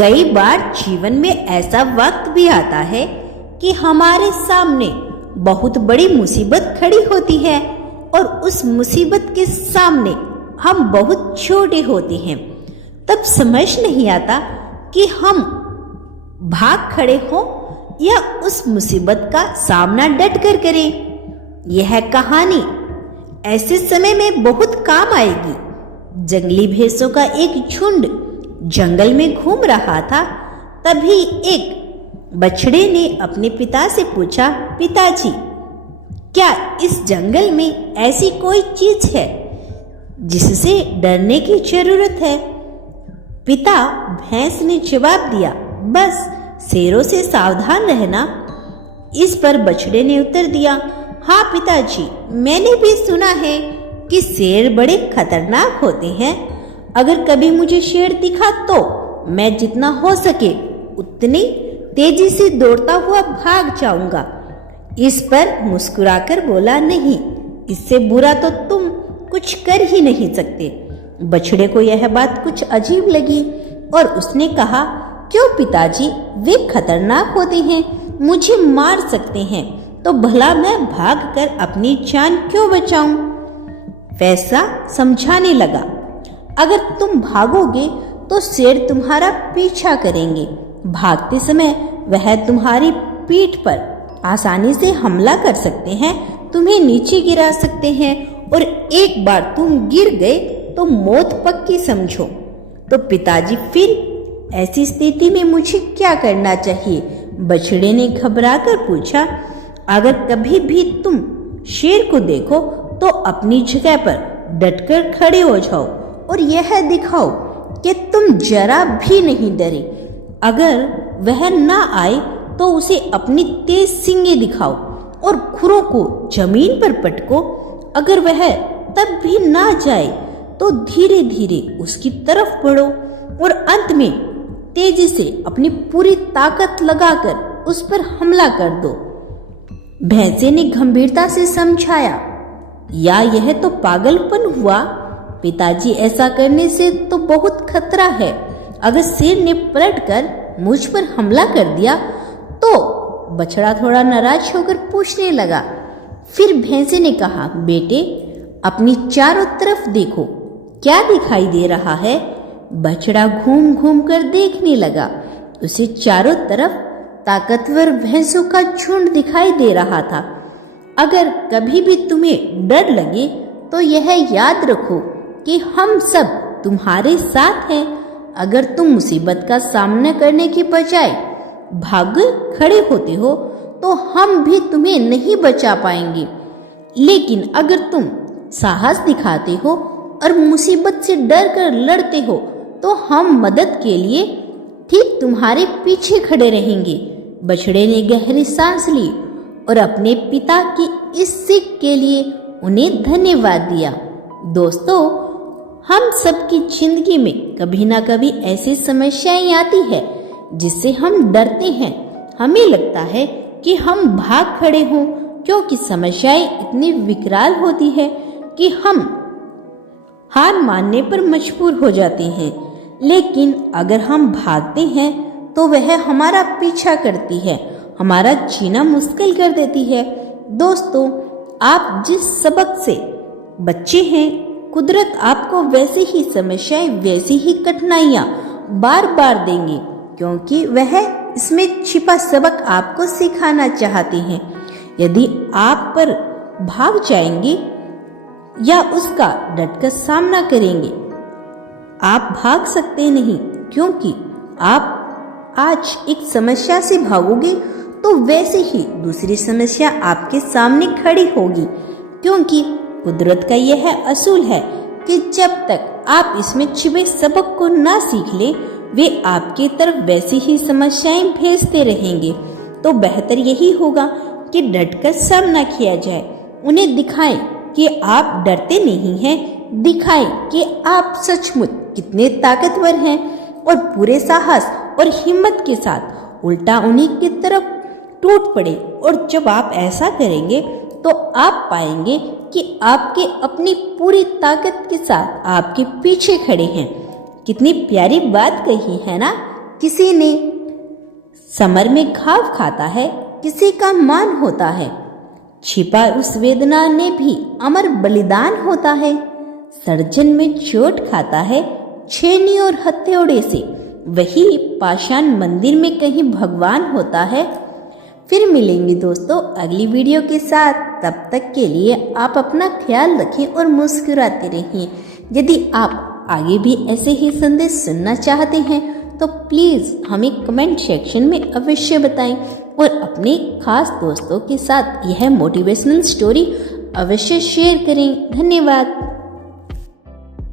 कई बार जीवन में ऐसा वक्त भी आता है कि हमारे सामने बहुत बड़ी मुसीबत खड़ी होती है और उस मुसीबत के सामने हम बहुत छोटे होते हैं। तब समझ नहीं आता कि हम भाग खड़े हों या उस मुसीबत का सामना डट कर करें। यह कहानी ऐसे समय में बहुत काम आएगी। जंगली भैंसों का एक झुंड जंगल में घूम रहा था। तभी एक बछड़े ने अपने पिता से पूछा, पिताजी, क्या इस जंगल में ऐसी कोई चीज है जिससे डरने की जरूरत है? पिता भैंस ने जवाब दिया, बस शेरों से सावधान रहना। इस पर बछड़े ने उत्तर दिया, हाँ पिताजी, मैंने भी सुना है कि शेर बड़े खतरनाक होते हैं। अगर कभी मुझे शेर दिखा तो मैं जितना हो सके उतनी तेजी से दौड़ता हुआ भाग जाऊंगा। इस पर मुस्कुराकर बोला, नहीं, इससे बुरा तो तुम कुछ कर ही नहीं सकते। बछड़े को यह बात कुछ अजीब लगी और उसने कहा, क्यों पिताजी, वे खतरनाक होते हैं, मुझे मार सकते हैं, तो भला मैं भागकर अपनी जान क्यों बचाऊं? फैसला समझाने लगा, अगर तुम भागोगे तो शेर तुम्हारा पीछा करेंगे। भागते समय वह तुम्हारी पीठ पर आसानी से हमला कर सकते हैं, तुम्हें नीचे गिरा सकते हैं और एक बार तुम गिर गए तो मौत पक्की समझो। तो पिताजी, फिर ऐसी स्थिति में मुझे क्या करना चाहिए? बछड़े ने घबराकर पूछा। अगर कभी भी तुम शेर को देखो तो अपनी जगह पर डटकर खड़े हो जाओ और यह दिखाओ कि तुम जरा भी नहीं डरे। अगर वह ना आए तो उसे अपनी तेज सींगें दिखाओ और खुरों को जमीन पर पटको। अगर वह तब भी ना जाए तो धीरे धीरे उसकी तरफ बढ़ो और अंत में तेजी से अपनी पूरी ताकत लगाकर उस पर हमला कर दो। भैंसे ने गंभीरता से समझाया, या यह तो पागलपन हुआ पिताजी, ऐसा करने से तो बहुत खतरा है। अगर शेर ने पलटकर मुझ पर हमला कर दिया तो? बछड़ा थोड़ा नाराज होकर पूछने लगा। फिर भैंसे ने कहा, बेटे, अपनी चारों तरफ देखो, क्या दिखाई दे रहा है? बछड़ा घूम घूम कर देखने लगा। उसे चारों तरफ ताकतवर भैंसों का झुंड दिखाई दे रहा था। अगर कभी भी तुम्हें डर लगे तो यह याद रखो कि हम सब तुम्हारे साथ हैं। अगर तुम मुसीबत का सामना करने के बजाय भाग खड़े होते हो तो हम भी तुम्हें नहीं बचा पाएंगे। लेकिन अगर तुम साहस दिखाते हो और मुसीबत से डर कर लड़ते हो तो हम मदद के लिए ठीक तुम्हारे पीछे खड़े रहेंगे। बछड़े ने गहरी सांस ली और अपने पिता की इस सीख के लिए उन्हें धन्यवाद दिया। दोस्तों, हम सबकी जिंदगी में कभी ना कभी ऐसी समस्याएं आती है जिससे हम डरते हैं। हमें लगता है कि हम भाग खड़े हों, क्योंकि समस्याएं इतनी विकराल होती है कि हम हार मानने पर मजबूर हो जाते हैं। लेकिन अगर हम भागते हैं तो वह हमारा पीछा करती है, हमारा जीना मुश्किल कर देती है। दोस्तों, आप जिस सबक से बच्चे हैं, कुदरत आपको वैसी ही समस्याएं, वैसी ही कठिनाइयां बार बार देंगे, क्योंकि वह इसमें छिपा सबक आपको सिखाना चाहते हैं। यदि आप पर भाग जाएंगे या उसका डटकर सामना करेंगे, आप भाग सकते नहीं, क्योंकि आप आज एक समस्या से भागोगे तो वैसे ही दूसरी समस्या आपके सामने खड़ी होगी। क्योंकि कुदरत का यह असूल है कि जब तक आप इसमें छिपे सबक को ना सीख ले, वे आपके तरफ वैसी ही समस्याएं भेजते रहेंगे। तो बेहतर यही होगा कि डटकर सामना किया जाए। उन्हें दिखाएं कि आप डरते नहीं हैं, दिखाएं कि आप सचमुच कितने ताकतवर हैं और पूरे साहस और हिम्मत के साथ उल्टा उन्हीं की तरफ टूट पड़े। और जब आप ऐसा करेंगे तो आप पाएंगे कि आपके अपनी पूरी ताकत के साथ आपके पीछे खड़े हैं। कितनी प्यारी बात कही है ना? किसी ने समर में घाव खाता है, किसी का मान होता है। छिपा उस वेदना ने भी अमर बलिदान होता है। सर्जन में चोट खाता है छेनी और हथौड़े से, वही पाषाण मंदिर में कहीं भगवान होता है। फिर मिलेंगे दोस्तों अगली वीडियो के साथ। तब तक के लिए आप अपना ख्याल रखें और मुस्कुराते रहिए। यदि आप आगे भी ऐसे ही संदेश सुनना चाहते हैं तो प्लीज़ हमें कमेंट सेक्शन में अवश्य बताएं और अपने खास दोस्तों के साथ यह मोटिवेशनल स्टोरी अवश्य शेयर करें। धन्यवाद।